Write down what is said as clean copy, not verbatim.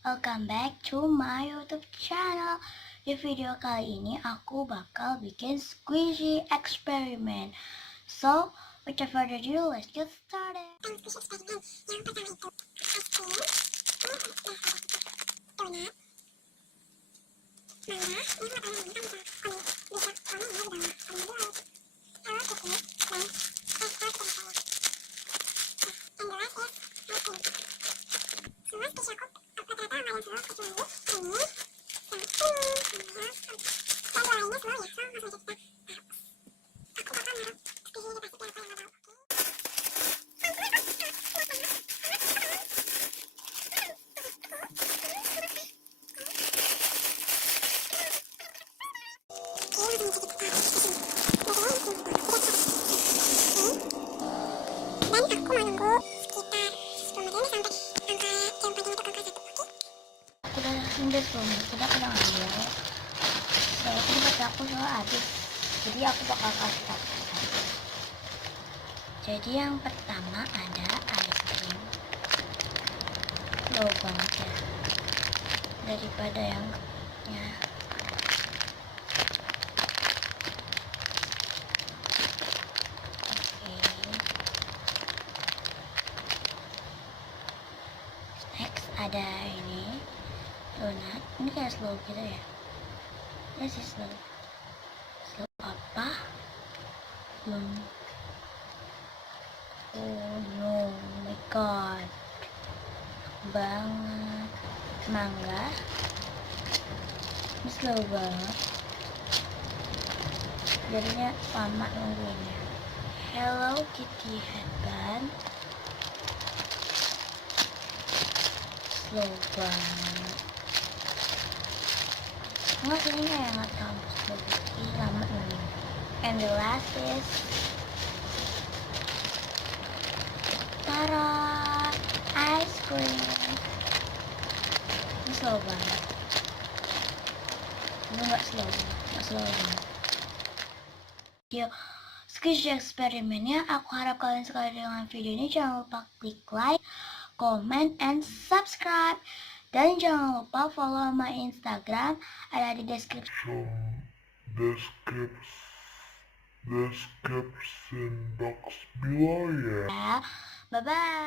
Welcome back to my YouTube channel. Di video kali ini aku bakal bikin squishy eksperimen. So, without further ado, let's get started. Yang pertama itu es krim, donat, mangga, ini makanan ini kan bisa komen ya di bawah, hello kitty, dan es krim saya. And the last is ice cream. Semua spesial cup rata-rata sama yang selalu kecuali ini sama ini dan doa'innya selalu ya, so langsung aja kita aku bakal naruh squishy di plastik biar apa yang gak bau. Dan aku mau nunggu sekitar 10 menit sampai angka jam pagi untuk angka 1. Oke? Aku udah nunggu 10 menit, sudah aku udah ngambil. Soalnya ini baca aku soal habis, jadi aku bakal kasih tahu. Jadi yang pertama ada ice cream. Low banget ya, daripada yang ya. Next ada ini donat, ini kayak slow gitu ya. Ya sih slow apa? Oh no, oh my god, banget. Mangga, ini slow banget, jadinya lama nunggunya. Hello Kitty headband, slow banget. Nggak sih, ini kayak nggak tahu slow, ini lama nunggunya. And the last is tara, ice cream. Ini slow banget. Ini nggak slow banget. Yo, squishy eksperimennya. Aku harap kalian suka dengan video ini. Jangan lupa klik like, comment, and subscribe. Dan jangan lupa follow my Instagram, ada di description box below ya. Bye bye.